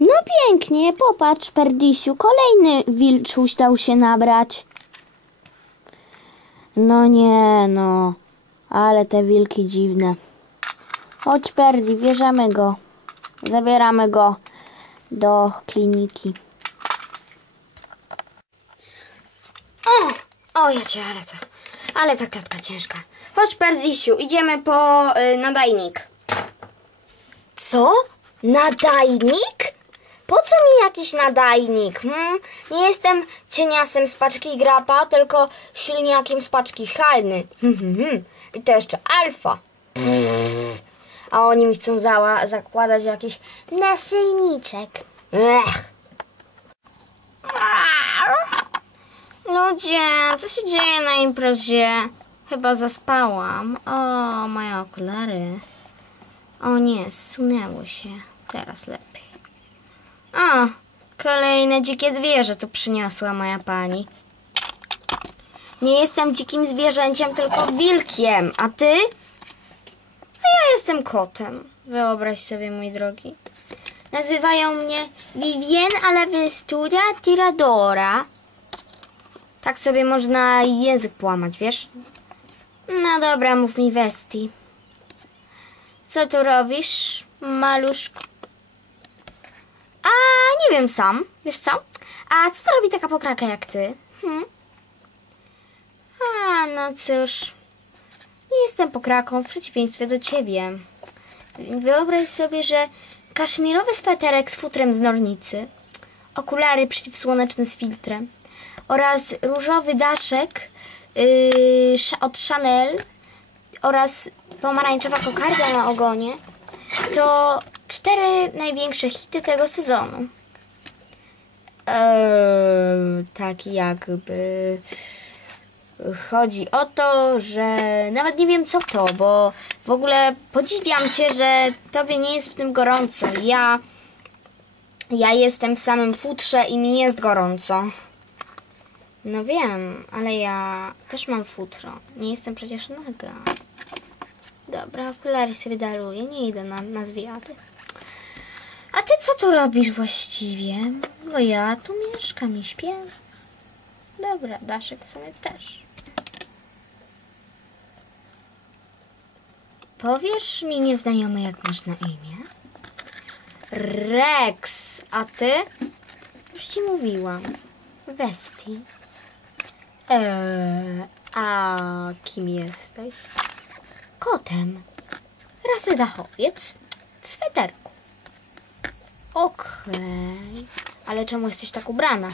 No pięknie, popatrz, Perdisiu, kolejny wilczuś dał się nabrać. No nie, no, ale te wilki dziwne. Chodź, Perdi, bierzemy go. Zabieramy go do kliniki. O, o ja cię, ale to, ale ta klatka ciężka. Chodź, Perdisiu, idziemy po y, nadajnik. Co? Nadajnik? Po co mi jakiś nadajnik? Hmm? Nie jestem cieniasem z paczki grapa, tylko silniakiem z paczki halny. Hmm, hmm, hmm. I to jeszcze alfa. A oni mi chcą zała- zakładać jakiś naszyjniczek. Ech. Ludzie, co się dzieje na imprezie? Chyba zaspałam. O, moje okulary. O nie, zsunęło się. Teraz lepiej. O, kolejne dzikie zwierzę tu przyniosła moja pani. Nie jestem dzikim zwierzęciem, tylko wilkiem. A ty? A ja jestem kotem. Wyobraź sobie, mój drogi. Nazywają mnie Vivien Alavesturia Tiradora. Tak sobie można język połamać, wiesz? No dobra, mów mi Westi. Co tu robisz, maluszku? A nie wiem sam, wiesz co? A co to robi taka pokraka jak ty? Hmm? A, no cóż. Nie jestem pokraką w przeciwieństwie do ciebie. Wyobraź sobie, że kaszmirowy sweterek z futrem z nornicy, okulary przeciwsłoneczne z filtrem oraz różowy daszek yy, od Chanel oraz pomarańczowa kokarda na ogonie to cztery największe hity tego sezonu. Eee, tak jakby chodzi o to, że nawet nie wiem co to, bo w ogóle podziwiam cię, że tobie nie jest w tym gorąco. Ja ja jestem w samym futrze i mi jest gorąco. No wiem, ale ja też mam futro. Nie jestem przecież naga. Dobra, okulary sobie daruję, nie idę na, na zwiady. A ty co tu robisz właściwie? Bo ja tu mieszkam i śpię. Dobra, Daszek w sumie też. Powiesz mi nieznajomy, jak masz na imię? Rex, a ty? Już ci mówiłam. Westi. Eee, a kim jesteś? Kotem. Rasy dachowiec w sweterku. Okej. Ale czemu jesteś tak ubrana?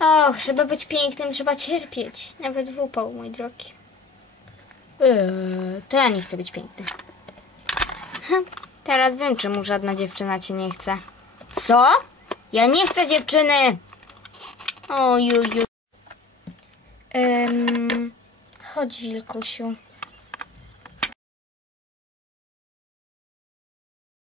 Och, żeby być pięknym, trzeba cierpieć. Nawet w upał, mój drogi. Eee, to ja nie chcę być piękny. Hm, Teraz wiem, czemu żadna dziewczyna cię nie chce. Co? Ja nie chcę dziewczyny! Ojuju. Um, chodź, Wilkusiu.